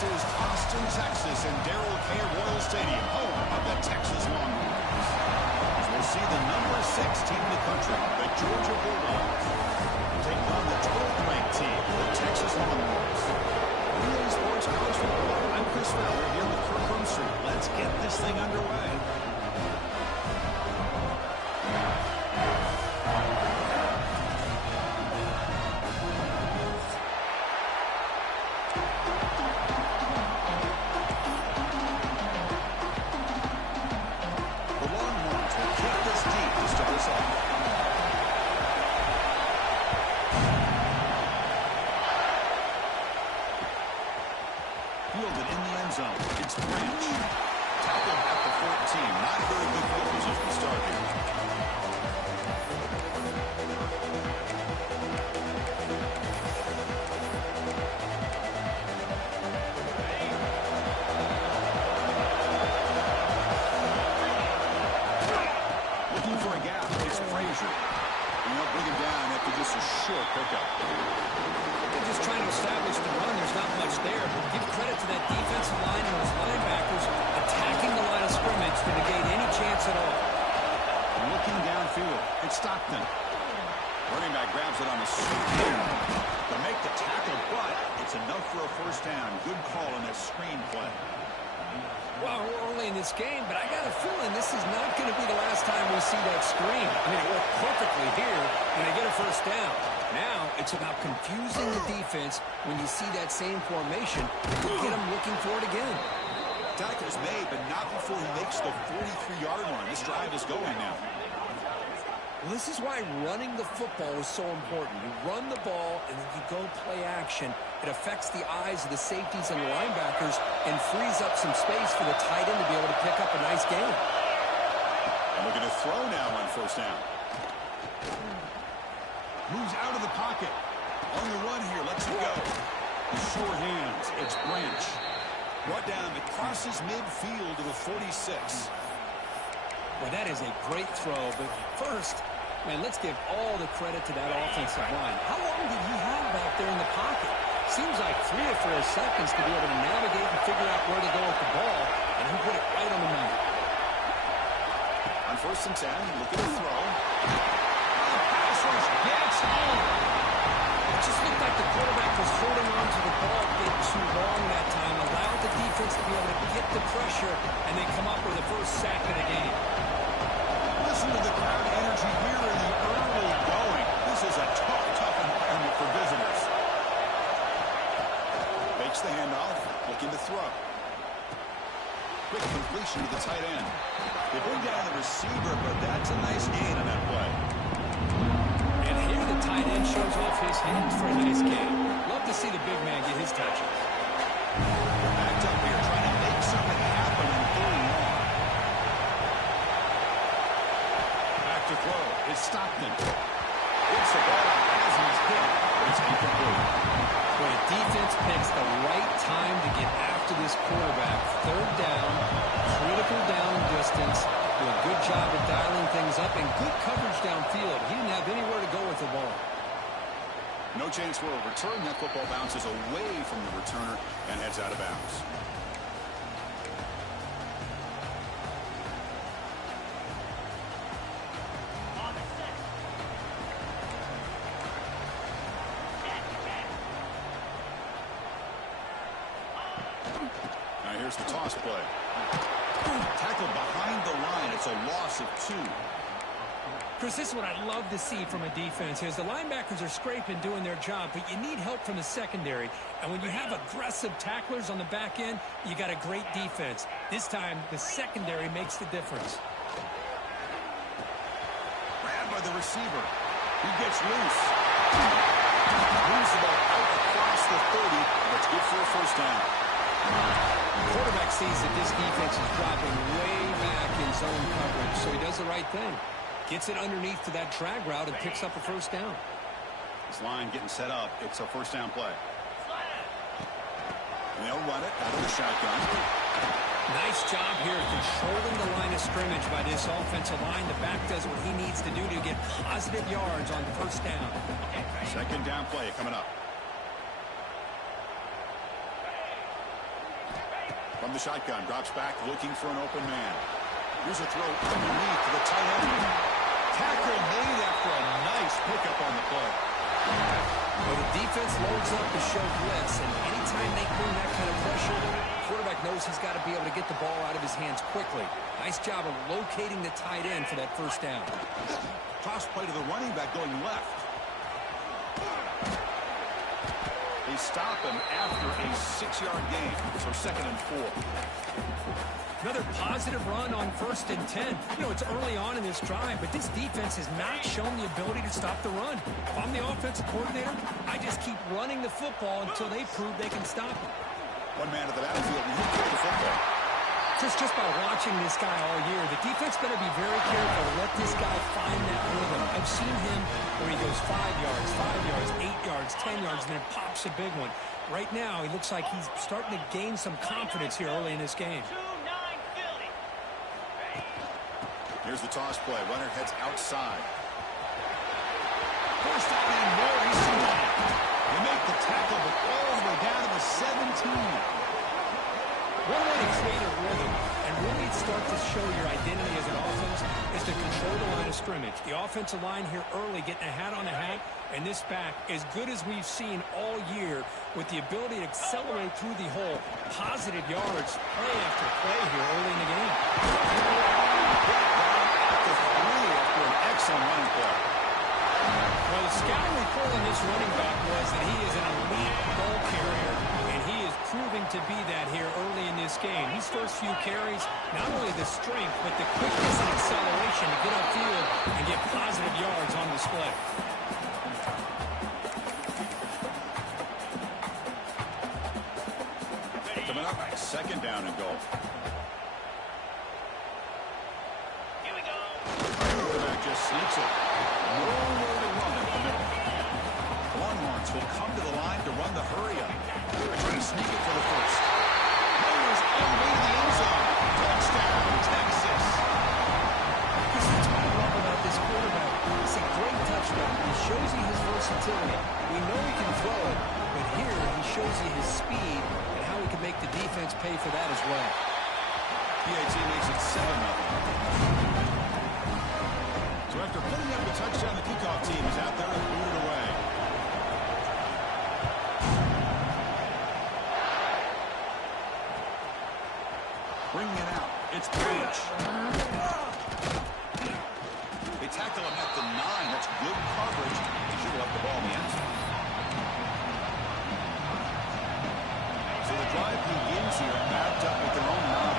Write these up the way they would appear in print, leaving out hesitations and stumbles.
This is Austin, Texas, and Darrell K. Royal Stadium, home of the Texas Longhorns. As we'll see the number 6 team in the country, the Georgia Bulldogs, take on the 12th-ranked team, the Texas Longhorns. EA Sports College Football. I'm Chris Fowler here with Kirk Rumstreet. Let's get this thing underway. Fielded in the end zone. It's Branch. Tackled at the 14. Not a very good field position to start here. Looking for a gap. It's Frazier. And they'll bring him down after just a short pickup. They're just trying to establish the run. There's not much there, but give credit to that defensive line and those linebackers attacking the line of scrimmage to negate any chance at all. Looking downfield, it's Stockton. Running back grabs it on the sweep to make the tackle, but it's enough for a first down. Good call on that screen play. Well, we're early in this game, but I got a feeling this is not going to be the last time we see that screen. I mean, it worked perfectly here when they get a first down. Now, it's about confusing the defense when you see that same formation to get them looking for it again. Tackle's made, but not before he makes the 43-yard line. This drive is going now. Well, this is why running the football is so important. You run the ball, and then you go play action. It affects the eyes of the safeties and the linebackers and frees up some space for the tight end to be able to pick up a nice game. Looking to throw now on first down. Moves out of the pocket. On the run here, lets it go. The sure hands, it's Branch. Brought down, it crosses midfield to the 46. Well, that is a great throw, but first, man, let's give all the credit to that offensive line. How long did he have back there in the pocket? Seems like 3 or 4 seconds to be able to navigate and figure out where to go with the ball, and he put it right on the money. On first and 10, look at the throw. Gets home. It just looked like the quarterback was holding on to the ball a bit too long that time, allowed the defense to be able to get the pressure, and then come up with the first sack of the game. Listen to the crowd energy here in the early going. This is a tough environment for visitors. Fakes the handoff, looking to throw. Quick completion to the tight end. They bring down the receiver, but that's a nice gain on that play. And here the tight end shows off his hands for a nice game. Love to see the big man get his touches. Backed up here, trying to make something happen in 3rd and long. Back to throw. It's Stockton. Gets the ball as he's hit, but it's incomplete. When a defense picks the right time to get after this quarterback, 3rd down, critical down distance, do a good job of dialing things up, and good coverage downfield. He didn't have anywhere to go with the ball. No chance for a return. That football bounces away from the returner and heads out of bounds. Now here's the toss play. Tackled behind the line. It's a loss of 2. Chris, this is what I love to see from a defense is the linebackers are scraping, doing their job, but you need help from the secondary. And when you have aggressive tacklers on the back end, you got a great defense. This time, the secondary makes the difference. Grabbed by the receiver. He gets loose. Moves the ball out across the 30. That's good for a first down. The quarterback sees that this defense is dropping way back in zone coverage, so he does the right thing. Gets it underneath to that drag route and picks up a first down. This line getting set up. It's a first down play. And they'll run it out of the shotgun. Nice job here controlling the line of scrimmage by this offensive line. The back does what he needs to do to get positive yards on first down. Second down play coming up. From the shotgun, drops back, looking for an open man. Here's a throw underneath to the tight end. Tackle made after a nice pickup on the play. Well, the defense loads up to show blitz, and anytime they bring that kind of pressure, the quarterback knows he's got to be able to get the ball out of his hands quickly. Nice job of locating the tight end for that first down. Toss play to the running back going left. They stop him after a 6-yard gain, so 2nd and 4. Another positive run on 1st and 10. You know, it's early on in this drive, but this defense has not shown the ability to stop the run. If I'm the offensive coordinator, I just keep running the football until they prove they can stop it. One man to the battlefield, and he'll carry the football. Just by watching this guy all year, the defense better be very careful to let this guy find that rhythm. I've seen him where he goes 5 yards, 5 yards, 8 yards, 10 yards, and then pops a big one. Right now, he looks like he's starting to gain some confidence here early in this game. Here's the toss play. Runner heads outside. First down and more. He's through. They make the tackle, but all the way down to the 17. One way to create a rhythm and really start to show your identity as an offense is to control the line of scrimmage. The offensive line here early getting a hat on a hat, and this back as good as we've seen all year with the ability to accelerate through the hole. Positive yards, play after play here early in the game. After an excellent running play. Well, the scouting report on this running back was that he is an elite ball carrier, and he is proving to be that here early in this game. These first few carries, not only the strength, but the quickness and acceleration to get upfield and get positive yards on display. Coming up, 2nd down and goal. Here we go. The quarterback just sneaks it. Nowhere to run in the middle. Longhorns will come to the line to run the hurry up. They're trying to sneak it for the first. Raiders on the way to the end zone. Touchdown, Texas. That's what I love about this quarterback. It's a great touchdown. He shows you his versatility. We know he can throw it, but here he shows you his speed and how he can make the defense pay for that as well. PAT makes it 7-0. So after putting up a touchdown, the kickoff team is out there and booted away. Bringing it out. It's Page. They tackle him at the 9. That's good coverage. They should have left the ball in the end zone. So the drive begins here, backed up at their own 9.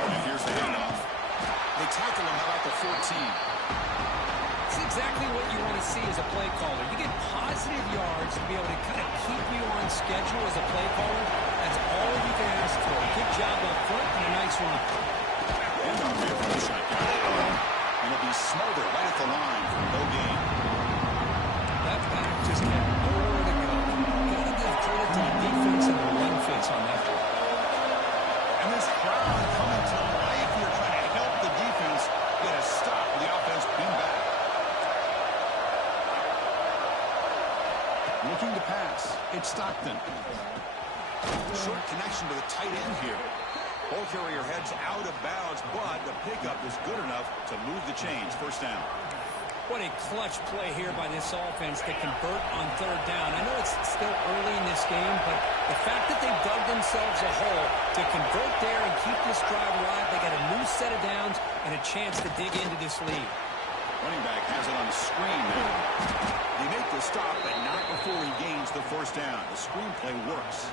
And here's the handoff. They tackle him about the 14. It's exactly what you want to see as a play caller. You get positive yards to be able to kind of keep you on schedule as a play caller. That's all you can ask for. Good job up front and a nice run. Handoff here from the shotgun. And it'll be Smother right at the line for no gain. That back just had nowhere to go. Got to give credit to the defense and the run fits on that one. And this crowd coming to life here trying to help the defense get a stop with the offense being back. Looking to pass. It's Stockton. Short connection to the tight end here. Ball carrier heads out of bounds, but the pickup is good enough to move the chains. First down. What a clutch play here by this offense to convert on 3rd down. I know it's still early in this game, but the fact that they've dug themselves a hole to convert there and keep this drive alive, they got a new set of downs and a chance to dig into this lead. Running back has it on the screen there. They make the stop, but not before he gains the first down. The screenplay works.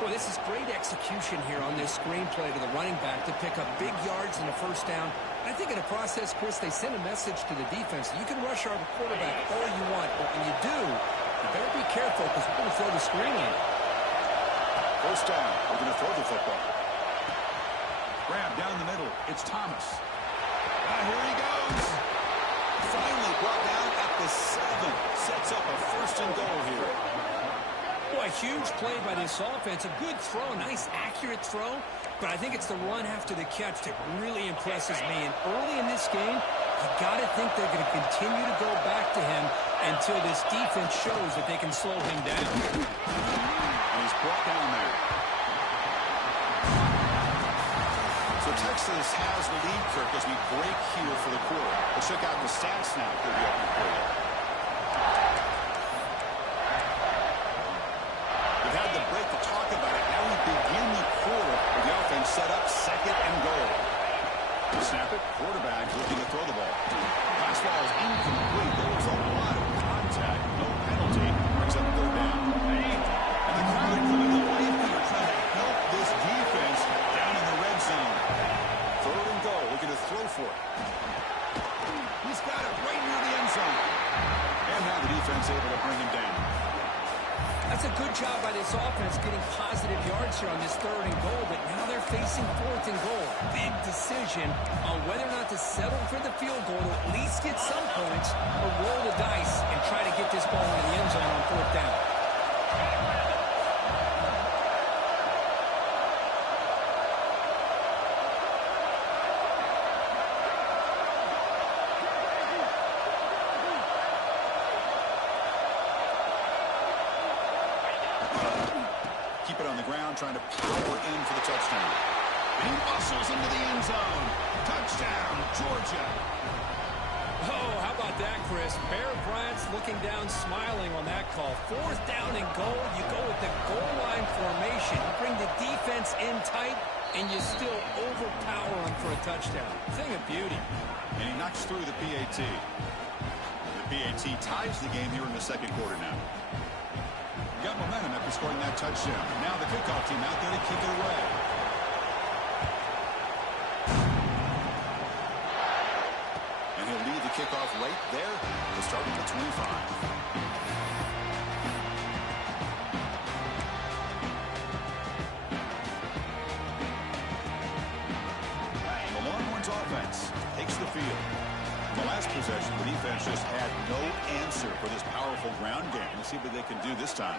Boy, this is great execution here on this screenplay to the running back to pick up big yards in the first down. I think in the process, Chris, they send a message to the defense. You can rush our quarterback all you want, but when you do, you better be careful because we're going to throw the screen on it. First down. We're going to throw the football. Grab down the middle. It's Thomas. Here he goes. Finally brought down at the 7. Sets up a 1st and goal here. Boy, huge play by this offense. A good throw, nice accurate throw. But I think it's the run after the catch that really impresses me. And early in this game, you got to think they're going to continue to go back to him until this defense shows that they can slow him down. And he's brought down there. So Texas has the lead, Kirk, as we break here for the quarter. Let's check out the stats now for the opening period. We've had the break to talk about it. Now we begin the quarter with the offense set up second and goal. Snap it. Quarterback looking to throw the ball. Pass ball is incomplete. There was a lot of contact. No penalty. Brings up third down. And the crowd coming to life here, trying to help this defense down in the red zone. Third and goal. Looking to throw for it. He's got it right near the end zone. And now the defense able to bring him down. That's a good job by this offense getting positive yards here on this third and goal, but now they're facing fourth and goal. Big decision on whether or not to settle for the field goal to at least get some points or roll the dice and try to get this ball into the end zone on fourth down. Keep it on the ground, trying to power in for the touchdown. And he muscles into the end zone. Touchdown, Georgia. Oh, how about that, Chris? Bear Bryant's looking down, smiling on that call. Fourth down and goal. You go with the goal line formation. You bring the defense in tight, and you still overpower them for a touchdown. Thing of beauty. And he knocks through the PAT. The PAT ties the game here in the second quarter now. Got momentum after scoring that touchdown. Now the kickoff team out there to kick it away. And he'll lead the kickoff right there to start at the 25. The Longhorns offense takes the field. In the last possession, the defense just had no answer for this powerful ground game. Let's see what they can do this time.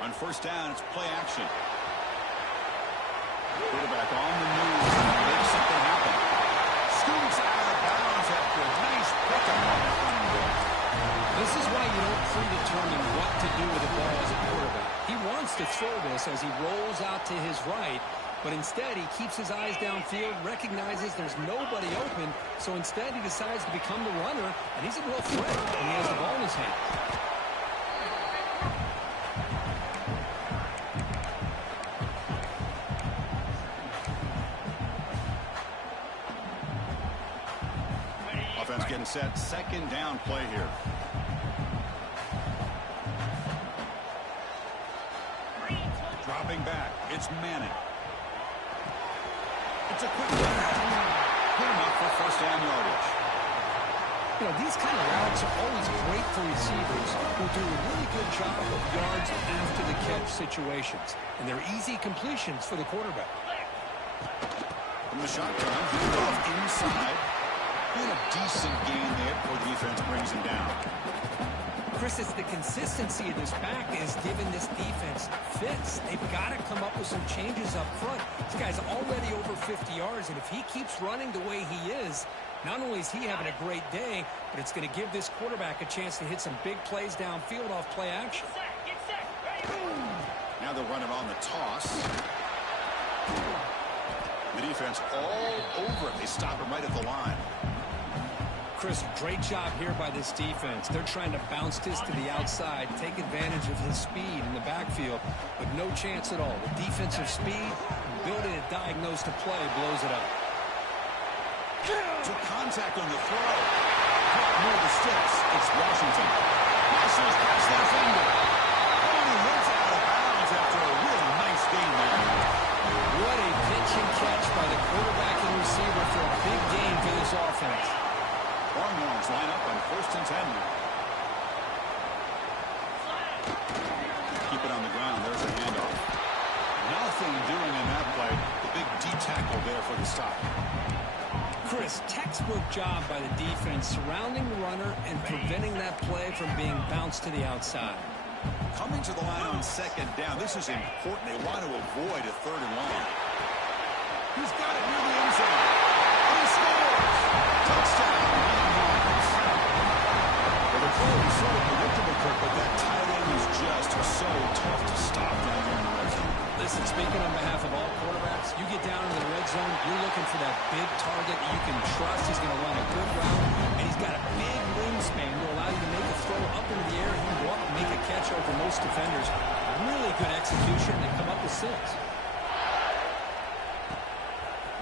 On first down, it's play action. Quarterback on the move. Make something happen. Scoots out of bounds after a nice pickup on that running back. This is why you don't predetermine what to do with the ball as a quarterback. He wants to throw this as he rolls out to his right, but instead he keeps his eyes downfield, recognizes there's nobody open, so instead he decides to become the runner, and he's a real threat when he has the ball in his hand. Offense getting set. Second down play here. Dropping back. It's Manning. It's a quick pass. Good enough for first down yardage. You know, these kind of routes are always great for receivers who do a really good job of yards after the catch situations. And they're easy completions for the quarterback. From the shotgun, he's off inside. And a decent gain there before the defense brings him down. Chris, it's the consistency of this back is giving this defense fits. They've got to come up with some changes up front. This guy's already over 50 yards, and if he keeps running the way he is, not only is he having a great day, but it's going to give this quarterback a chance to hit some big plays downfield off play action. Now they'll run it on the toss. The defense all over it. They stop him right at the line. Chris, great job here by this defense. They're trying to bounce this to the outside, take advantage of his speed in the backfield, but no chance at all. The defensive speed, ability to diagnose the play, blows it up. Took contact on the throw. Caught near the sticks. It's Washington. Muscles past the defender. And he hits out of bounds after a real nice gain there. What a pitch and catch by the quarterback and receiver for a big game for this offense. Longhorns line up on 1st and 10 now. Keep it on the ground. There's a handoff. Nothing doing in that play. The big D tackle there for the stop. Chris, textbook job by the defense surrounding the runner and preventing that play from being bounced to the outside. Coming to the line on second down. This is important. They want to avoid a third and long. He's got it near the end zone. And he scores. Touchdown. For the It's sort of predictable, Kirk, but that tight end is just so tough to stop down there in the red zone. Listen, speaking on behalf of all quarterbacks, you get down into the red zone, you're looking for that big target that you can trust. He's going to run a good route, and he's got a big wingspan to allow you to make a throw up into the air. He can go up and make a catch over most defenders. Really good execution. They come up with 6.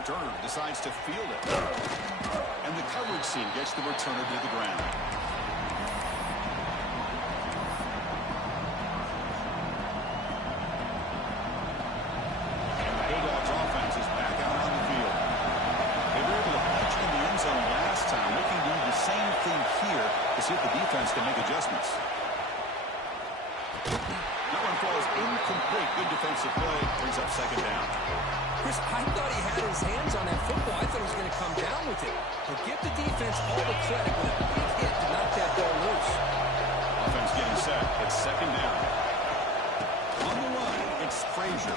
Returner decides to field it. And the coverage team gets the returner to the ground. And the Bulldogs offense is back out on the field. They were able to punch in the end zone last time, looking to do the same thing here to see if the defense can make adjustments. That one falls incomplete. Good defensive play. Brings up second down. Chris, I thought he had his hands on that football. I thought he was going to come down with it. But give the defense all the credit with a big hit to knock that ball loose. Offense getting set. It's second down. On the run, it's Frazier.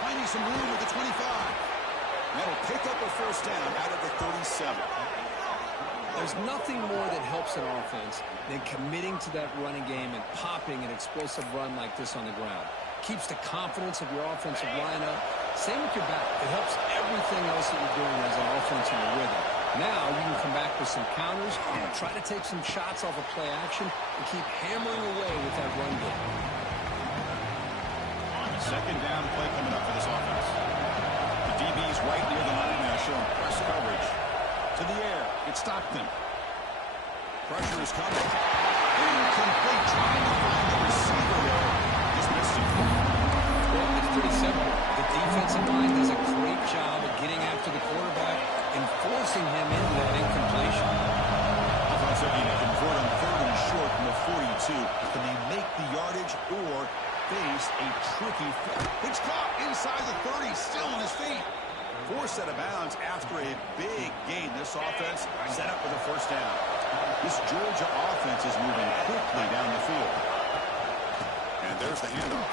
Finding some room at the 25. That'll pick up a first down out of the 37. There's nothing more that helps an offense than committing to that running game and popping an explosive run like this on the ground. Keeps the confidence of your offensive lineup. Same with your back. It helps everything else that you're doing as an offense in the rhythm. Now you can come back with some counters and try to take some shots off of play action and keep hammering away with that run game. Second down play coming up for this offense. The DB's right near the line now, showing press coverage. To the air. It's Stockton. Pressure is coming. Incomplete. Trying to find the receiver there. Just missed him. Well, it's pretty simple. The defensive line does a great job of getting after the quarterback and forcing him into that incompletion. Offense looking to convert on 3rd and short from the 42. Can they make the yardage or face a tricky fit? It's caught inside the 30, still on his feet. Forced out of bounds after a big gain. This offense set up with a first down. This Georgia offense is moving quickly down the field. And there's the handoff.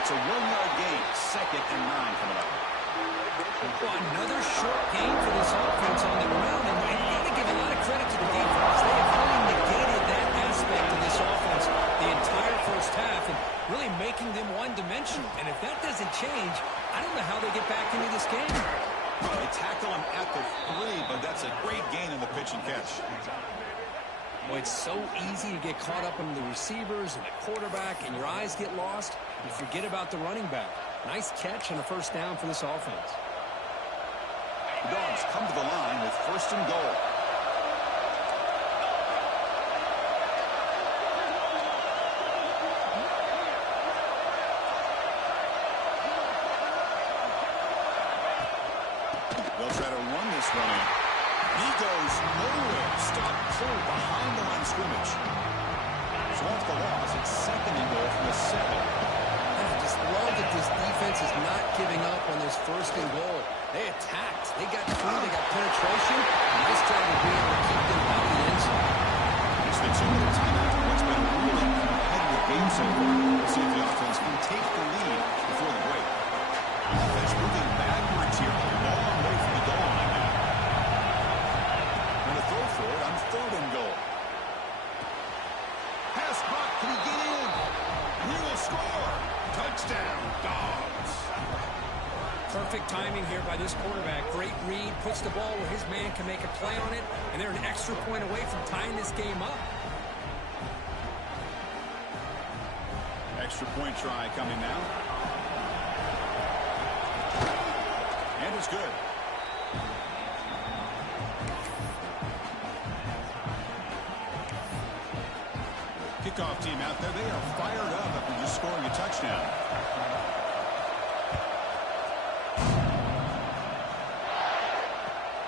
It's a 1-yard gain. 2nd and 9 coming up. Well, another short gain for this offense on the ground, and you got to give a lot of credit to the defense. They have really negated that aspect of this offense the entire first half and really making them one-dimensional. And if that doesn't change, I don't know how they get back into this game. Well, they tackle him at the 3, but that's a great gain in the pitch and catch. Well, it's so easy to get caught up in the receivers and the quarterback, and your eyes get lost. You forget about the running back. Nice catch and a first down for this offense. The Dogs come to the line with 1st and goal. They'll try to run this one in. He goes nowhere. Stop pull behind the line of scrimmage. So that's the loss. It's 2nd and goal from the 7. I just love that this defense is not giving up on this 1st and goal. They attacked. They got through. They got penetration. Nice job of being able to keep them out of the end zone. It's been 2 minutes time after what's been a really competitive game so far. We'll see if the offense can take the lead before the break. Offense moving backwards here. A long way from the goal line now. And a throw for it on 3rd and goal. Pass caught. Can he get in? And he will score. Touchdown, Dogs. Perfect timing here by this quarterback. Great read. Puts the ball where his man can make a play on it. And they're an extra point away from tying this game up. Extra point try coming now. And it's good. Kickoff team out there. They are fired up after just scoring a touchdown.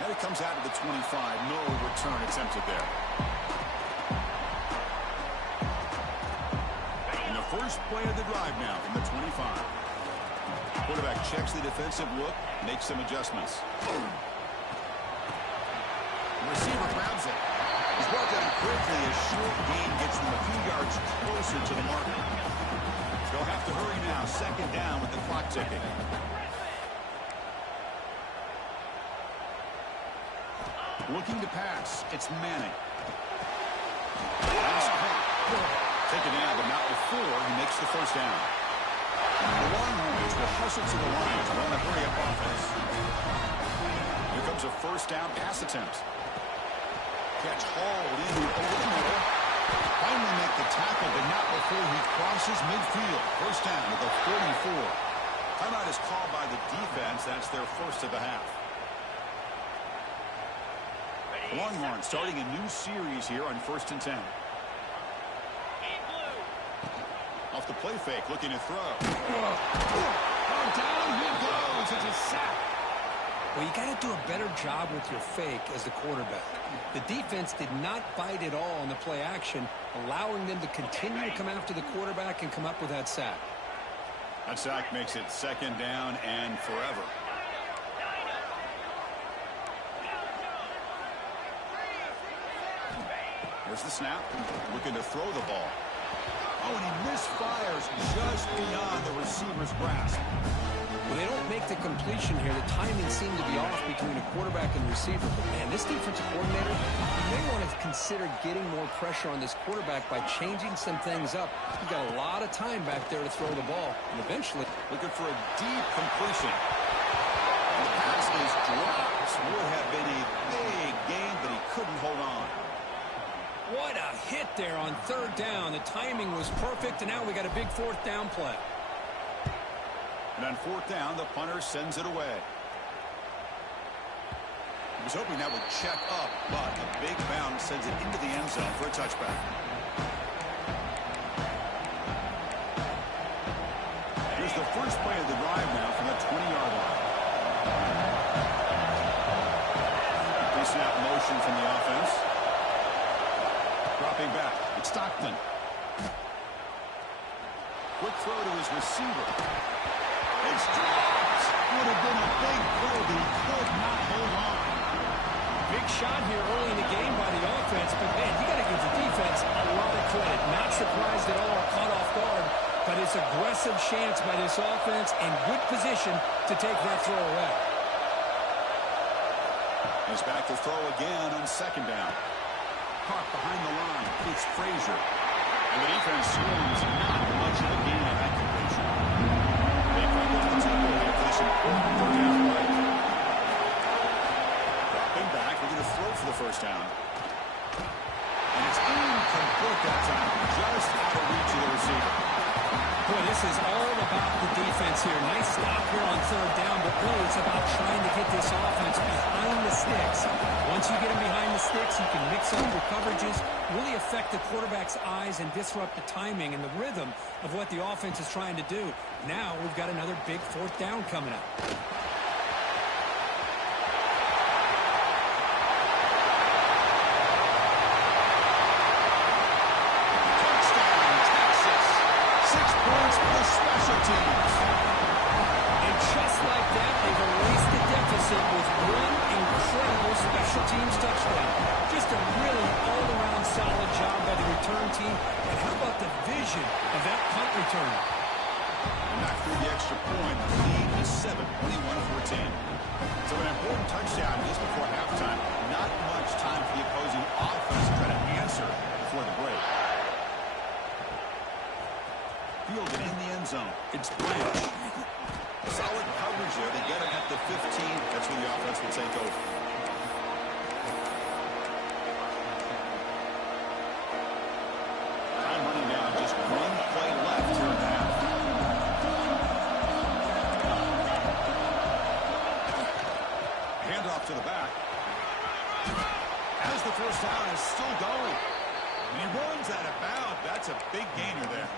Now he comes out of the 25. No return attempted there. And the first play of the drive now from the 25. Quarterback checks the defensive look, makes some adjustments. The receiver grabs it. He's brought down quickly. A short gain gets them a few yards closer to the mark. They'll have to hurry now. 2nd down with the clock ticking. Looking to pass. It's Manning. Pass Taken down, but not before he makes the first down. The Longhorns will hustle to the line to run the hurry-up offense. Here comes a first down pass attempt. Catch hauled in over the middle. Finally make the tackle, but not before he crosses midfield. First down at the 44. Timeout is called by the defense. That's their first of the half. The Longhorns starting a new series here on 1st and 10. Off the play fake, looking to throw. Oh, down he goes. It's a sack. Well, you got to do a better job with your fake as the quarterback. The defense did not bite at all on the play action, allowing them to continue to come after the quarterback and come up with that sack. That sack makes it 2nd down and forever. Here's the snap. Looking to throw the ball. Oh, and he misfires just beyond the receiver's grasp. Well, they don't make the completion here. The timing seemed to be off between a quarterback and receiver. But, man, this defensive coordinator, you may want to consider getting more pressure on this quarterback by changing some things up. He's got a lot of time back there to throw the ball. And eventually, looking for a deep completion. The pass is dropped. Would have been a big gain, but he couldn't hold on. what a hit there on 3rd down. The timing was perfect, and now we got a big 4th down play. And on 4th down, the punter sends it away. He was hoping that would check up, but a big bounce sends it into the end zone for a touchback. Here's the first play of the drive now from the 20-yard line. Pre-snap motion from the offense. Dropping back, it's Stockton. Quick throw to his receiver. It's dropped. Would have been a big play, but he could not hold on. Big shot here early in the game by the offense, but man, you got to give the defense a lot of credit. Not surprised at all, caught off guard, but it's aggressive chance by this offense and good position to take that throw away. He's back to throw again on 2nd down. Caught behind the line. It's Frazier. And the defense screams not much of a gain on that completion. They pick up the tempo here for this important 3rd down play. Dropping back. We're going to throw for the 1st down. And it's incomplete that time. Just out of reach of the receiver. Boy, this is all about the defense here. Nice stop here on 3rd down, but really it's about trying to get this offense behind the sticks. Once you get them behind the sticks, you can mix up your coverages, really affect the quarterback's eyes and disrupt the timing and the rhythm of what the offense is trying to do. Now we've got another big 4th down coming up. Special teams. And just like that, they've erased the deficit with one incredible special teams touchdown. Just a really all-around solid job by the return team. And how about the vision of that punt return? And not through the extra point. The lead is 7, 21-14. So an important touchdown just before halftime. Not much time for the opposing offense to try to answer before the break. Fielded in the end zone. It's Branch. Solid coverage there. They get him at the 15. That's where the offense will take over. Time running down. Just one play left here in the half. Handoff to the back. As the 1st down is still going. And he runs out of bounds. That's a big gainer there.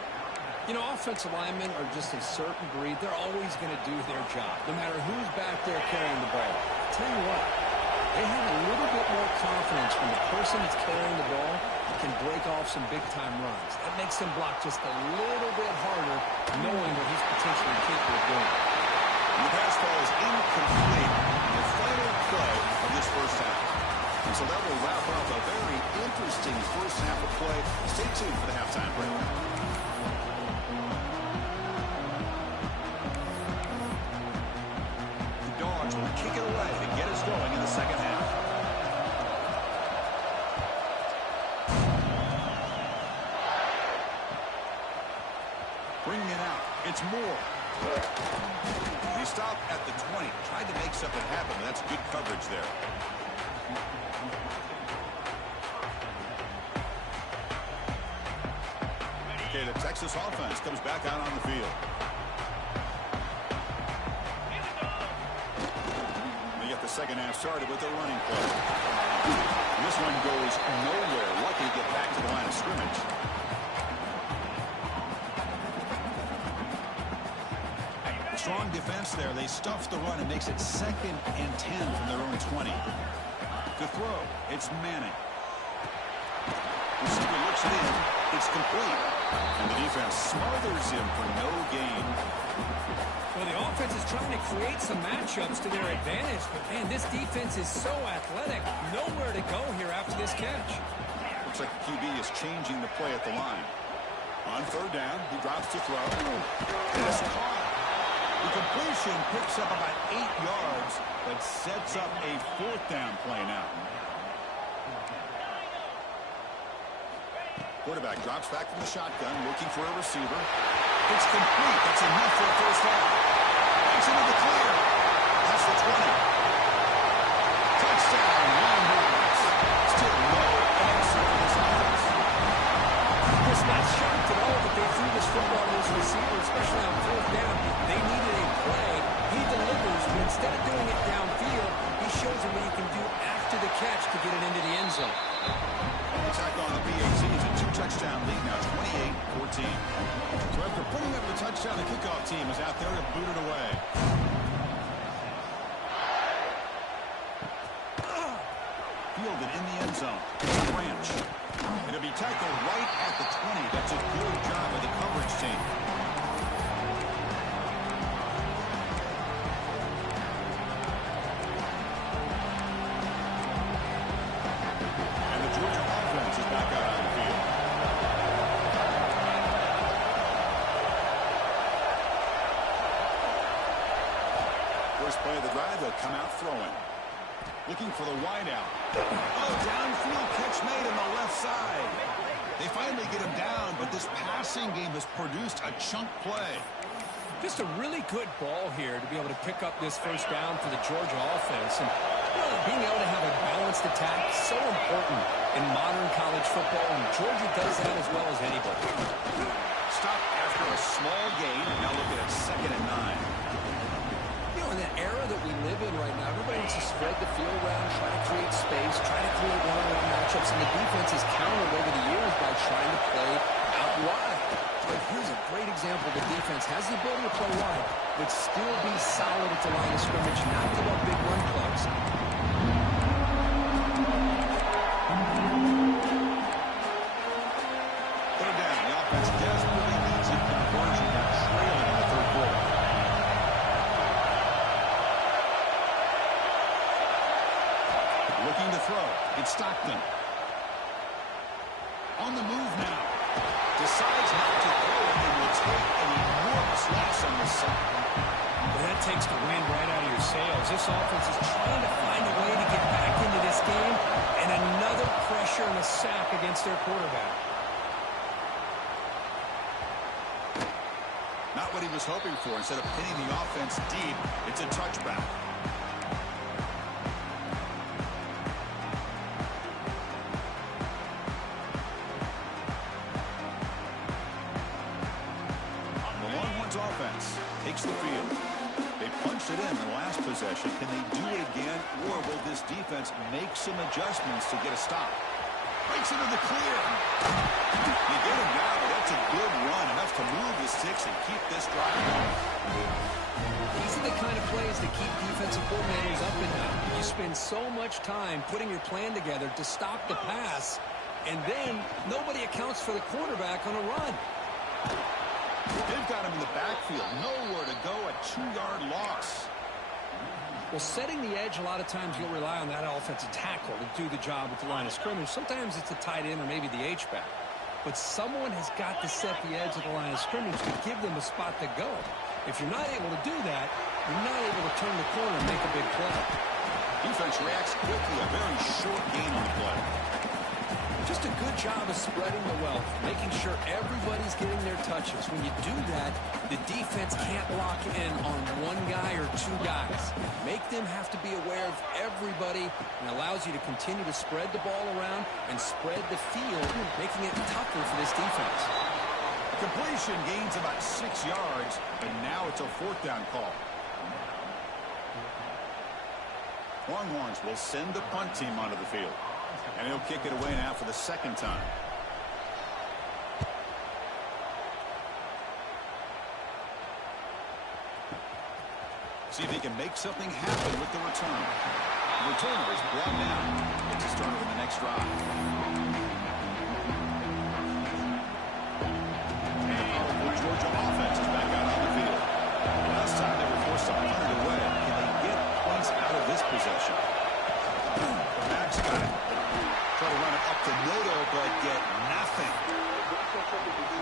You know, offensive linemen are just a certain breed. They're always going to do their job, no matter who's back there carrying the ball. I'll tell you what, they have a little bit more confidence when the person that's carrying the ball can break off some big-time runs. That makes them block just a little bit harder, knowing what he's potentially capable of doing. And the pass ball is incomplete. The final play of this 1st half. And so that will wrap up a very interesting 1st half of play. Stay tuned for the halftime break. Will kick it away to get us going in the 2nd half. Bringing it out. It's Moore. He stopped at the 20. Tried to make something happen, but that's good coverage there. Okay, the Texas offense comes back out on the field. We get the second half started with a running play. This one goes nowhere. Lucky to get back to the line of scrimmage. Strong defense there. They stuff the run and makes it 2nd and 10 from their own 20. To throw, it's Manning. Receiver looks it in. It's complete. And the defense smothers him for no gain. Well, the offense is trying to create some matchups to their advantage, but man, this defense is so athletic. Nowhere to go here after this catch. Looks like the QB is changing the play at the line. On 3rd down, he drops to throw. And it's caught. The completion picks up about 8 yards, but sets up a 4th down play now. Quarterback drops back from the shotgun, looking for a receiver. It's complete. That's enough for a 1st down. It's into the clear. That's the 20. Touchdown, Longhorns. Still no answer for this offense. Just not shocked at all that they threw this football to this receiver, especially on 4th down. They needed a play. He delivers, but instead of doing it downfield, he shows them what he can do after the catch to get it into the end zone. Attack on the PAT is a 2-touchdown lead now, 28-14. So after putting up the touchdown, the kickoff team is out there to boot it away. Fielded in the end zone. Branch. It'll be tackled right at the 20. That's a good job of the coverage team. And the Georgia offense is back out on the field. First play of the drive, they'll come out throwing. Looking for the wideout. Oh, downfield catch made on the left side. They finally get him down, but this passing game has produced a chunk play. Just a really good ball here to be able to pick up this 1st down for the Georgia offense. And being able to have a balanced attack is so important in modern college football, and Georgia does that as well as anybody. Stop after a small gain. Now look at 2nd and 9. You know, in that era that we live in right now, everybody wants to spread the field around, try to create space, try to create one-on-one matchups, and the defense has countered over the years by trying to play out wide. But here's a great example. The defense has the ability to play wide, but still be solid at the line of scrimmage, not give up big run plays. Third down. The offense desperately needs a conversion. They're trailing in the 3rd quarter. Looking to throw. It's Stockton. On the move now. Decides not to throw it and will take an enormous loss on this side. Well, that takes the wind right out of your sails. This offense is trying to find a way to get back into this game, and another pressure and a sack against their quarterback. Not what he was hoping for. Instead of pinning the offense deep, it's a touchback. Offense takes the field. They punched it in the last possession. Can they do it again, or will this defense make some adjustments to get a stop? Breaks into the clear. You get him now, but that's a good run, enough to move the sticks and keep this drive going. These are the kind of plays that keep defensive coordinators up at night. You spend so much time putting your plan together to stop the pass, and then nobody accounts for the quarterback on a run. They've got him in the backfield. Nowhere to go, a 2-yard loss. Well, setting the edge, a lot of times you'll rely on that offensive tackle to do the job at the line of scrimmage. Sometimes it's a tight end or maybe the H-back. But someone has got to set the edge of the line of scrimmage to give them a spot to go. If you're not able to do that, you're not able to turn the corner and make a big play. Defense reacts quickly. A very short gain on the play. Just a good job of spreading the wealth, making sure everybody's getting their touches. When you do that, the defense can't lock in on one guy or two guys. Make them have to be aware of everybody, and allows you to continue to spread the ball around and spread the field, making it tougher for this defense. Completion gains about 6 yards, and now it's a 4th down call. Longhorns will send the punt team onto the field. And he'll kick it away now for the 2nd time. See if he can make something happen with the return. The returner is brought down. Gets a starter in the next drive. The Georgia offense is back out on the field. Last time they were forced to punt it away. Can they get points out of this possession? The Max got it. Try to run it up to Noto, but get nothing.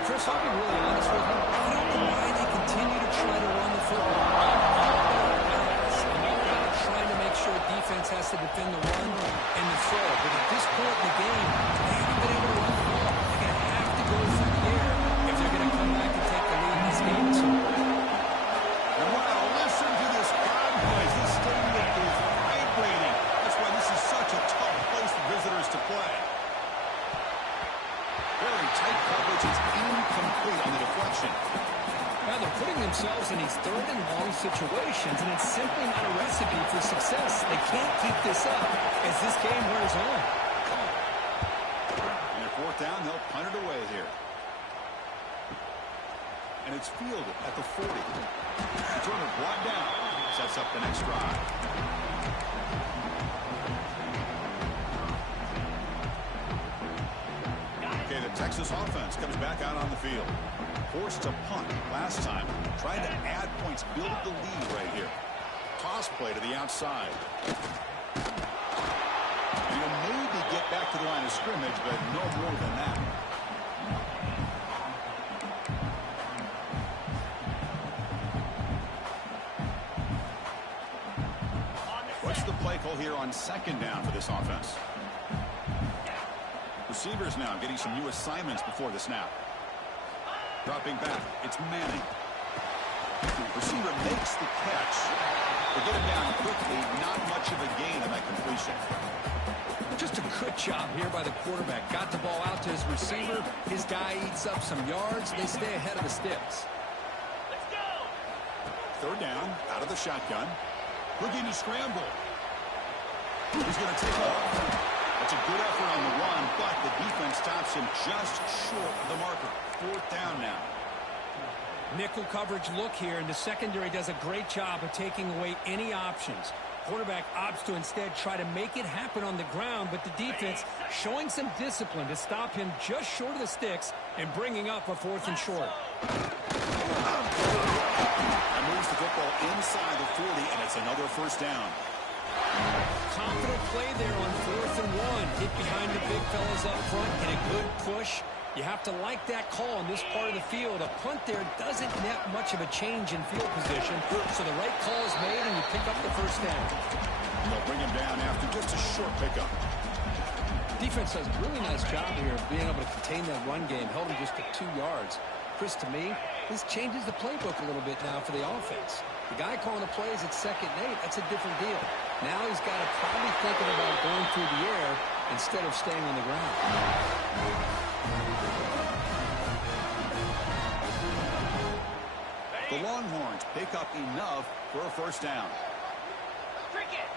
Chris, I'll be really honest with you. I don't know why they continue to try to run the football. Trying to make sure defense has to defend the run and the throw. But at this point in the game, they haven't been able to run the ball. They're going to have to go through the air if they're going to come back and take the lead in this game. And wow, listen to this crowd noise. This stadium is vibrating. That's why this is such a tough place for visitors to play. Very tight coverage. It's incomplete on the deflection. Now they're putting themselves in these 3rd and long situations, and it's simply not a recipe for success. They can't keep this up as this game wears on. And at 4th down, they'll punt it away here. And it's fielded at the 40. Returner brought down. Sets up the next drive. Okay, the Texas offense comes back out on the field. Forced to punt last time. Trying to add points, build the lead right here. Toss play to the outside. And he'll maybe get back to the line of scrimmage, but no more than that. What's the play call here on 2nd down for this offense? Receivers now getting some new assignments before the snap. Dropping back, it's Manning. Receiver makes the catch. They get him down quickly, not much of a gain on that completion. Just a good job here by the quarterback. Got the ball out to his receiver. His guy eats up some yards. They stay ahead of the sticks. Let's go. 3rd down, out of the shotgun. Looking to scramble. He's going to take off. That's a good effort on the run, but the defense stops him just short of the marker. 4th down now. Nickel coverage look here, and the secondary does a great job of taking away any options. Quarterback opts to instead try to make it happen on the ground, but the defense showing some discipline to stop him just short of the sticks and bringing up a 4th and short. That moves the football inside the 40, and it's another 1st down. Confident play there on 4th and 1. Hit behind the big fellas up front and a good push. You have to like that call in this part of the field. A punt there doesn't net much of a change in field position, so the right call is made and you pick up the 1st down. They'll bring him down after just a short pickup. Defense does a really nice job here of being able to contain that run game. Held him just to 2 yards. Chris, to me, this changes the playbook a little bit now for the offense. The guy calling the plays at 2nd and 8, that's a different deal. Now he's got to probably thinking about going through the air instead of staying on the ground. The Longhorns pick up enough for a 1st down. Cricket.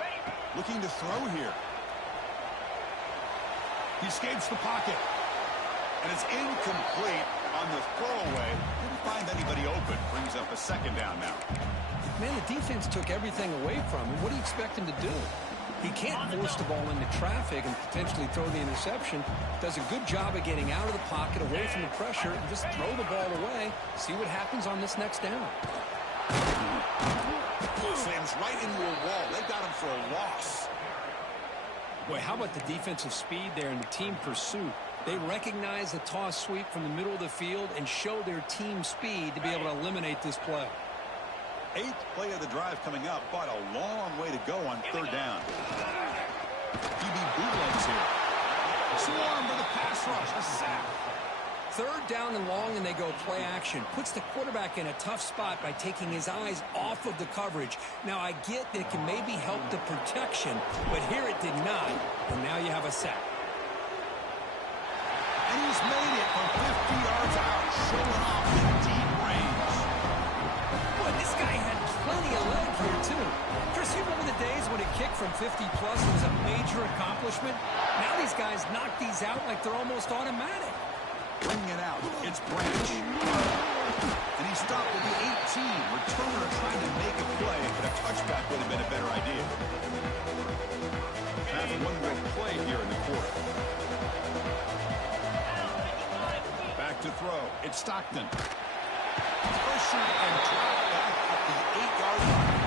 Ready. Looking to throw here. He escapes the pocket. And it's incomplete on the throwaway. Didn't find anybody open. Brings up a 2nd down now. Man, the defense took everything away from him. What do you expect him to do? He can't force the ball into traffic and potentially throw the interception. Does a good job of getting out of the pocket, away from the pressure, and just throw the ball away. See what happens on this next down. Slams right into a wall. They got him for a loss. Boy, how about the defensive speed there and the team pursuit? They recognize the toss sweep from the middle of the field and show their team speed to be able to eliminate this play. 8th play of the drive coming up, but a long way to go on 3rd down. QB bootlegs here. Swarm for the pass rush. A sack. Third down and long, and they go play action. Puts the quarterback in a tough spot by taking his eyes off of the coverage. Now, I get that it can maybe help the protection, but here it did not. And now you have a sack. And he's made it from 50 yards out, showing off the deep range. Boy, this guy had plenty of leg here, too. Chris, you remember the days when a kick from 50-plus was a major accomplishment? Now these guys knock these out like they're almost automatic. Bringing it out. It's Branch. And he stopped at the 18. Returner trying to make a play, but a touchback would have been a better idea. Have one more play here in the quarter. Back to throw. It's Stockton. Pressured and dropped back at the 8-yard line.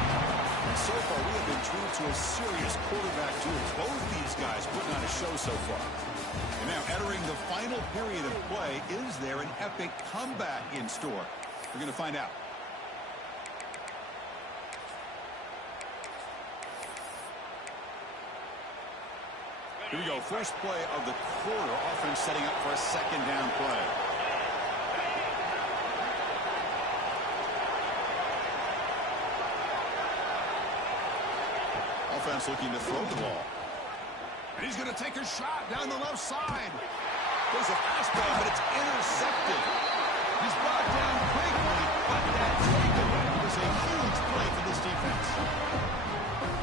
And so far, we have been treated to a serious quarterback duel. Both these guys putting on a show so far. And now entering the final period of play, is there an epic comeback in store? We're going to find out. Here we go. First play of the quarter. Offense setting up for a second down play. Offense looking to throw the ball. And he's going to take a shot down the left side. There's a fastball, but it's intercepted. He's brought down quickly, but that takeaway was a huge play for this defense.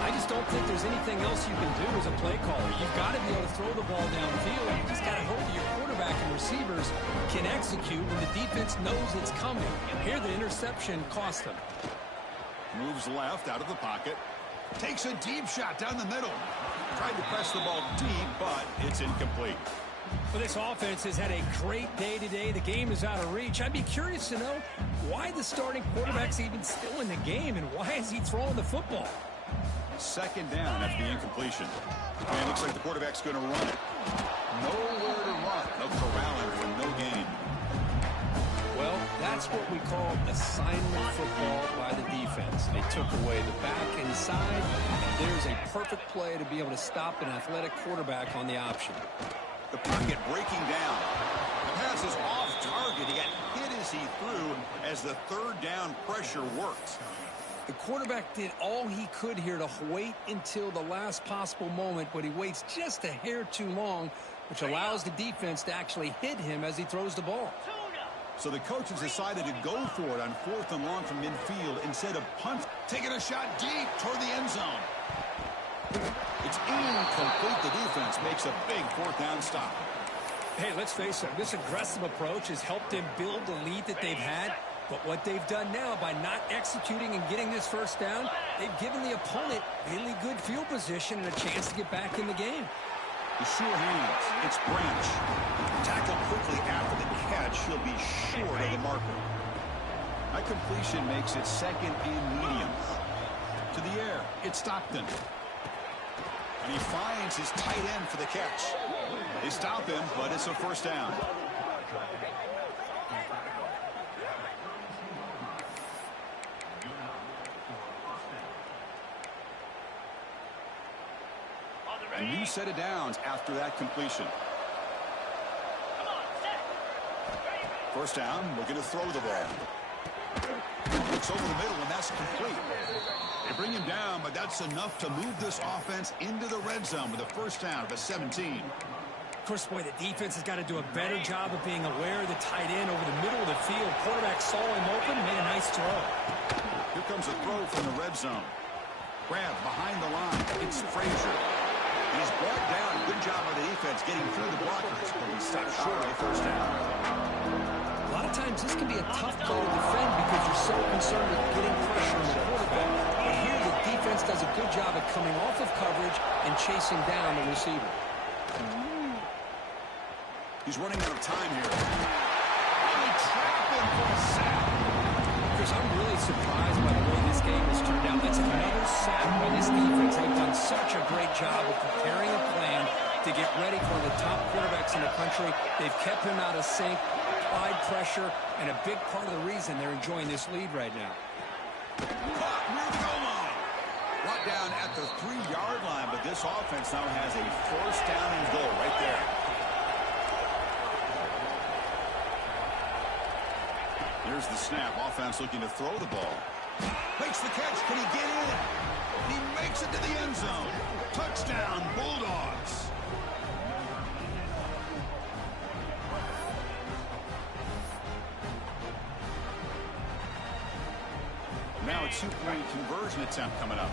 I just don't think there's anything else you can do as a play caller. You've got to be able to throw the ball downfield. You just got to hope that your quarterback and receivers can execute when the defense knows it's coming. Here, the interception cost them. Moves left out of the pocket. Takes a deep shot down the middle. Tried to press the ball deep, but it's incomplete. Well, this offense has had a great day today. The game is out of reach. I'd be curious to know why the starting quarterback's even still in the game, and why is he throwing the football? Second down after the incompletion. And it looks like the quarterback's going to run it. Nowhere to run. No corralling for no gain. Well, that's what we call assignment football by the defense. They took away the back inside, and there's a perfect play to be able to stop an athletic quarterback on the option. The pocket breaking down. The pass is off target. He got hit as he threw as the third down pressure worked. The quarterback did all he could here to wait until the last possible moment, but he waits just a hair too long, which allows the defense to actually hit him as he throws the ball. So the coaches decided to go for it on 4th and long from midfield instead of punt. Taking a shot deep toward the end zone. It's incomplete. The defense makes a big 4th down stop. Hey, let's face it, this aggressive approach has helped them build the lead that they've had. But what they've done now by not executing and getting this first down, they've given the opponent really good field position and a chance to get back in the game. The sure hands. It's Branch. Tackled quickly after the catch. He'll be short of the marker. That completion makes it second and medium. To the air. It's Stockton. And he finds his tight end for the catch. They stop him, but it's a first down. A new set of downs after that completion. First down, looking to throw the ball. Looks over the middle, and that's complete. They bring him down, but that's enough to move this offense into the red zone with a first down of a 17. Of course, boy, the defense has got to do a better job of being aware of the tight end over the middle of the field. Quarterback saw him open and made a nice throw. Here comes a throw from the red zone. Grab behind the line. It's Frazier. And he's brought down. Good job by the defense getting through the blockers. But he stopped short of the first down. A lot of times this can be a tough play to defend because you're so concerned with getting pressure on the quarterback. But here the defense does a good job of coming off of coverage and chasing down the receiver. He's running out of time here. They trap him for a sack. Chris, I'm really surprised by the way this game has turned out. That's another sack by this defense. They've done such a great job of preparing a plan to get ready for the top quarterbacks in the country. They've kept him out of sync, applied pressure, and a big part of the reason they're enjoying this lead right now. Caught near the goal line. Brought down at the 3-yard line, but this offense now has a first down and goal right there. Here's the snap. Offense looking to throw the ball. Makes the catch. Can he get in? He makes it to the end zone. Touchdown, Bulldogs. Now a two-point conversion attempt coming up.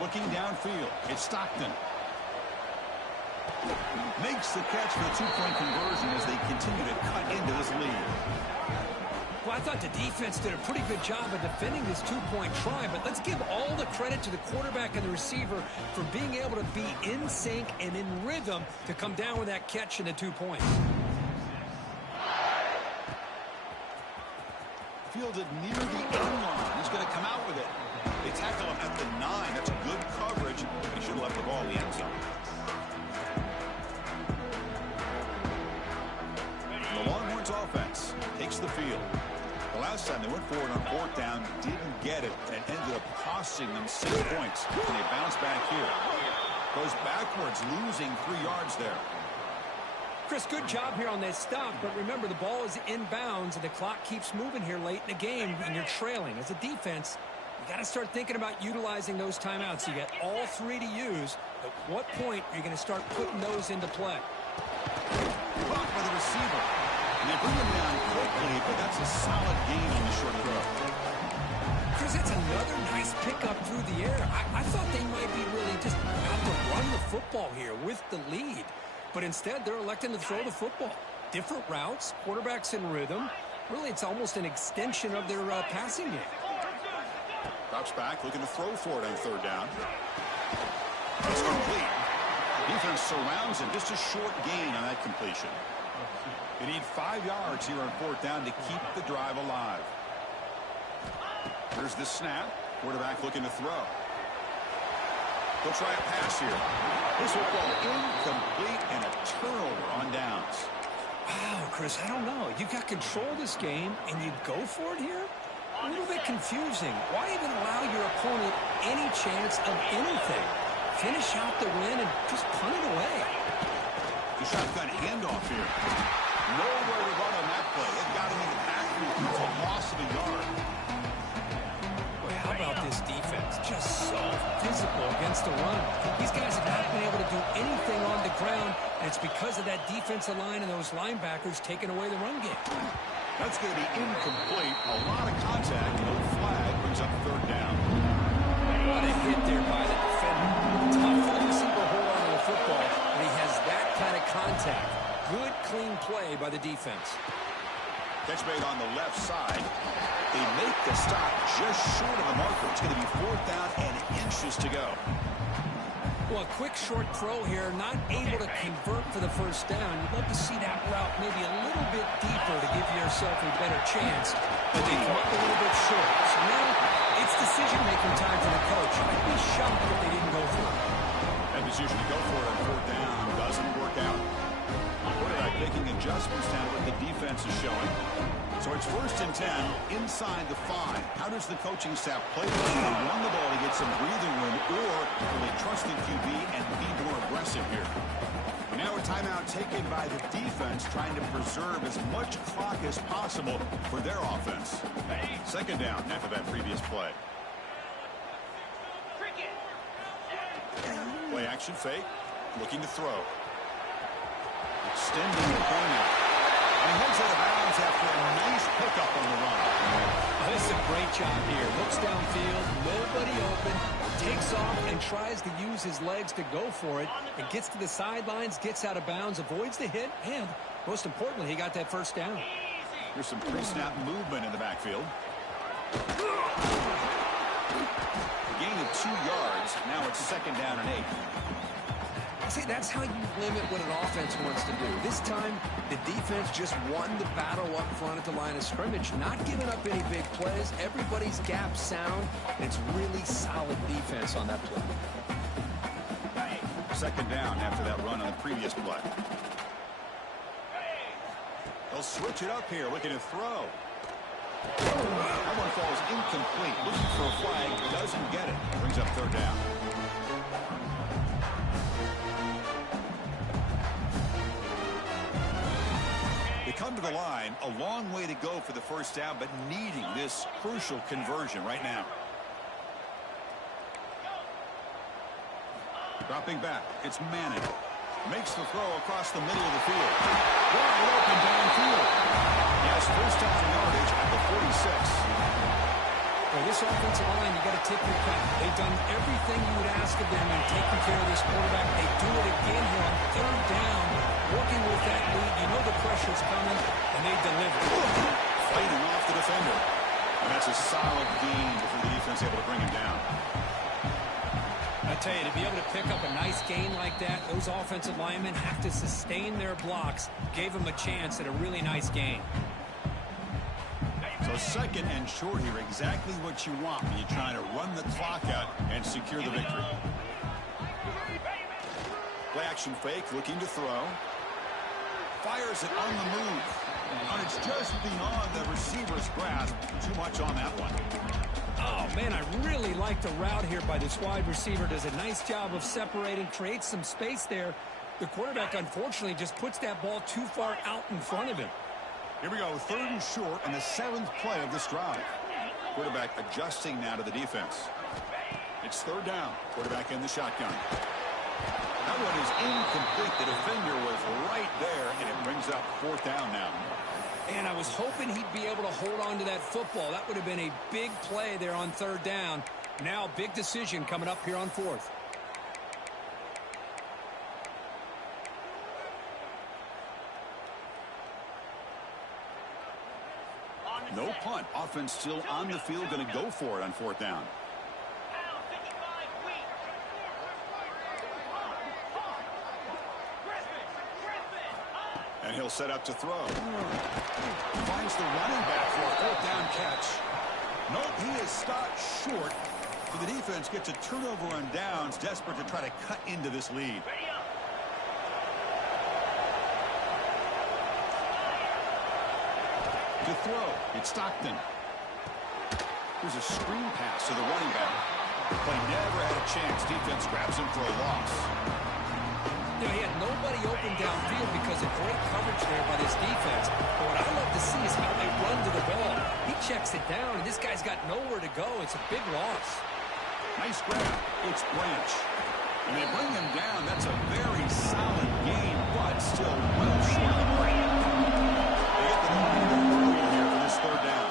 Looking downfield, it's Stockton. Makes the catch for the two-point conversion as they continue to cut into this lead. Well, I thought the defense did a pretty good job of defending this two-point try, but let's give all the credit to the quarterback and the receiver for being able to be in sync and in rhythm to come down with that catch and the 2 points. Fielded near the end line. He's going to come out with it. They tackle him at the 9. That's good coverage. He should have left the ball in the end zone. The Longhorns offense takes the field. The last time they went forward on 4th down, didn't get it, and it ended up costing them 6 points. And they bounce back here. Goes backwards, losing 3 yards there. Chris, good job here on that stop, but remember the ball is inbounds and the clock keeps moving here late in the game and you're trailing. As a defense, you got to start thinking about utilizing those timeouts. You got all 3 to use. At what point are you going to start putting those into play? Caught by the receiver. And they bring him down quickly, but that's a solid gain on the short throw. Chris, that's another nice pickup through the air. I thought they might be really just about to run the football here with the lead. But instead, they're electing to throw the football. Different routes, quarterbacks in rhythm. Really, it's almost an extension of their passing game. Drops back, looking to throw for it on 3rd down. It's complete. Defense surrounds him. Just a short gain on that completion. They need 5 yards here on 4th down to keep the drive alive. Here's the snap. Quarterback looking to throw. They'll try a pass here. This will fall incomplete and a turnover on downs. Wow, Chris, I don't know. You got control of this game and you go for it here? A little bit confusing. Why even allow your opponent any chance of anything? Finish out the win and just punt it away. The shotgun handoff here. Nowhere to run on that play. It got him in the backfield. It's a loss of a yard. Boy, how about this defense? Just so physical against the run. These guys have not been able to do anything on the ground, and it's because of that defensive line and those linebackers taking away the run game. That's going to be incomplete. A lot of contact. No flag brings up 3rd down. What a hit there by the defender. Tough for the receiver to hold on to the football, and he has that kind of contact. Good, clean play by the defense. Catch made on the left side. They make the stop just short of the marker. It's going to be 4th down and inches to go. Well, a quick short throw here, not able to convert for the 1st down. You'd love to see that route maybe a little bit deeper to give yourself a better chance, but they come up a little bit short. So now it's decision-making time for the coach. I'd be shocked if they didn't go for it. That decision to go for it on 4th down doesn't work out. Quarterback making adjustments now what the defense is showing. So it's 1st and 10 inside the 5. How does the coaching staff play this? They run the ball to get some breathing room, or will they trust the QB and be more aggressive here? And now a timeout taken by the defense, trying to preserve as much clock as possible for their offense. 2nd down after that previous play. Play action fake, looking to throw. Extending the corner. And he heads out of bounds after a nice pickup on the run. Oh, this is a great job here. Looks downfield, nobody open, takes off and tries to use his legs to go for it. And gets to the sidelines, gets out of bounds, avoids the hit, and most importantly, he got that 1st down. There's some pre-snap movement in the backfield. Gain of 2 yards. Now it's 2nd down and 8. See, that's how you limit what an offense wants to do. This time, the defense just won the battle up front at the line of scrimmage, not giving up any big plays. Everybody's gap sound, and it's really solid defense on that play. 2nd down after that run on the previous play. They'll switch it up here, looking to throw. That one falls incomplete. Looking for a flag, doesn't get it. Brings up 3rd down. come to the line. A long way to go for the first down, but needing this crucial conversion right now. Dropping back. It's Manning. Makes the throw across the middle of the field. Wide open downfield. He has first down yardage at the 46. Well, this offensive line, you got to tip your cap. They've done everything you would ask of them in taking care of this quarterback. They do it again here on third down, working with that lead. You know the pressure's coming, and they deliver. Fighting off the defender. And that's a solid gain before the defense able to bring him down. I tell you, to be able to pick up a nice gain like that, those offensive linemen have to sustain their blocks. Gave them a chance at a really nice gain. So second and short here, exactly what you want when you're trying to run the clock out and secure the victory. Play action fake, looking to throw. Fires it on the move. And it's just beyond the receiver's grasp. Too much on that one. Oh, man, I really like the route here by this wide receiver. Does a nice job of separating, creates some space there. The quarterback, unfortunately, just puts that ball too far out in front of him. Here we go, third and short and the 7th play of this drive. Quarterback adjusting now to the defense. It's third down. Quarterback in the shotgun. That one is incomplete. The defender was right there, and it brings up fourth down now. And I was hoping he'd be able to hold on to that football. That would have been a big play there on third down. Now, big decision coming up here on fourth. No punt. Offense still on the field, going to go for it on fourth down. And he'll set up to throw. Finds the running back for a fourth down catch. Nope, he is stopped short. So the defense gets a turnover on downs, desperate to try to cut into this lead. To throw, it's Stockton. There's a screen pass to the running back. The play never had a chance. Defense grabs him for a loss. You know, he had nobody open downfield because of great coverage there by this defense. But what I love to see is how they run to the ball. He checks it down, and this guy's got nowhere to go. It's a big loss. Nice grab. It's Branch. And they bring him down. That's a very solid game, but still well short of the mark. They get the early here for this third down.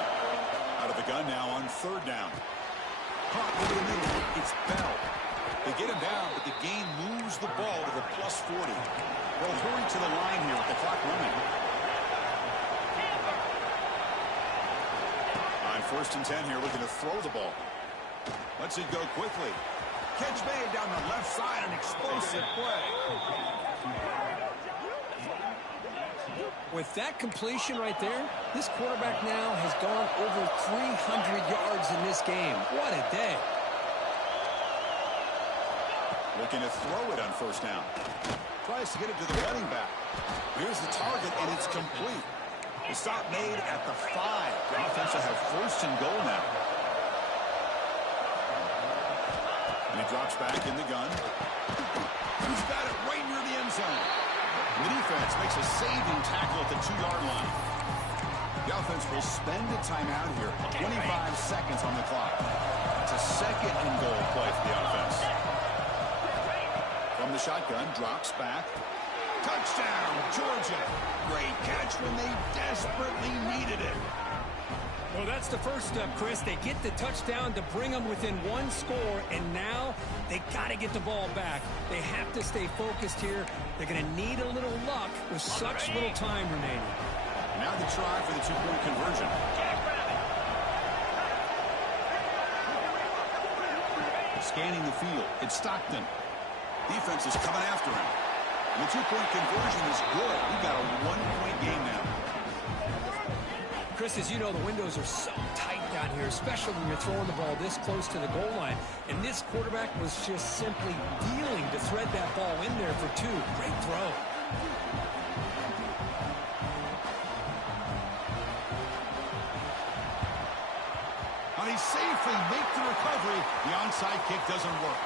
Out of the gun now on third down. Caught over the middle. It's Bell. They get him down, but the game moves the ball to the plus 40. They'll hurry to the line here with the clock running. On first and 10 here, looking to throw the ball. Lets it go quickly. Catch made down the left side, an explosive play. With that completion right there, this quarterback now has gone over 300 yards in this game. What a day. Looking to throw it on first down. Tries to get it to the running back. Here's the target, and it's complete. The stop made at the 5. The offense will have first and goal now. And he drops back in the gun. He's got it right near the end zone. The defense makes a saving tackle at the 2-yard line. The offense will spend a timeout here. 25 seconds on the clock. It's a second and goal play for the offense. From the shotgun, drops back. Touchdown, Georgia. Great catch when they desperately needed it. Well, that's the first step, Chris. They get the touchdown to bring them within one score, and now they got to get the ball back. They have to stay focused here. They're going to need a little luck with such little time remaining. Now the try for the 2-point conversion. Scanning the field, it's Stockton. Defense is coming after him. And the 2-point conversion is good. We've got a 1-point game now. Chris, as you know, the windows are so tight down here, especially when you're throwing the ball this close to the goal line. And this quarterback was just simply dealing to thread that ball in there for 2. Great throw. Now they safely make the recovery. The onside kick doesn't work.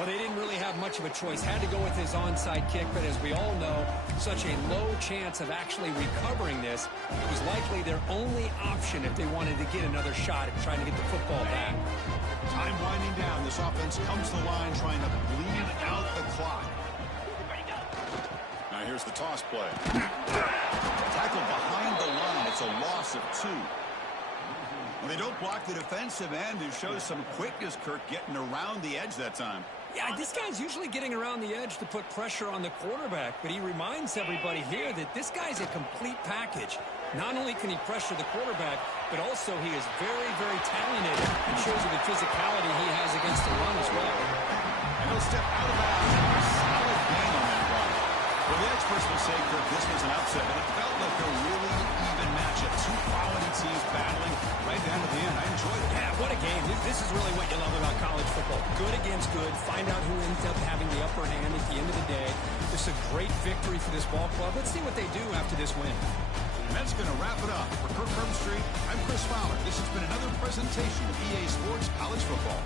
Well, they didn't really have much of a choice. Had to go with his onside kick, but as we all know, such a low chance of actually recovering this. It was likely their only option if they wanted to get another shot at trying to get the football back. Time winding down. This offense comes to the line trying to bleed out the clock. Now here's the toss play. Tackle behind the line. It's a loss of 2. When they don't block the defensive end, it shows some quickness, Kirk, getting around the edge that time. Yeah, this guy's usually getting around the edge to put pressure on the quarterback, but he reminds everybody here that this guy's a complete package. Not only can he pressure the quarterback, but also he is very, very talented and shows you the physicality he has against the run as well. And he'll step out of bounds. Solid gain on that run. Well, the experts will say, Kirk, this was an upset, but it felt like a really even matchup. 2 quality teams battling right down to the end. I enjoyed it. Yeah, what a game. This is really what you love about college football. Good against good. Find out who ends up having the upper hand at the end of the day. This is a great victory for this ball club. Let's see what they do after this win. And that's going to wrap it up. For Kirk Herbstreit, I'm Chris Fowler. This has been another presentation of EA Sports College Football.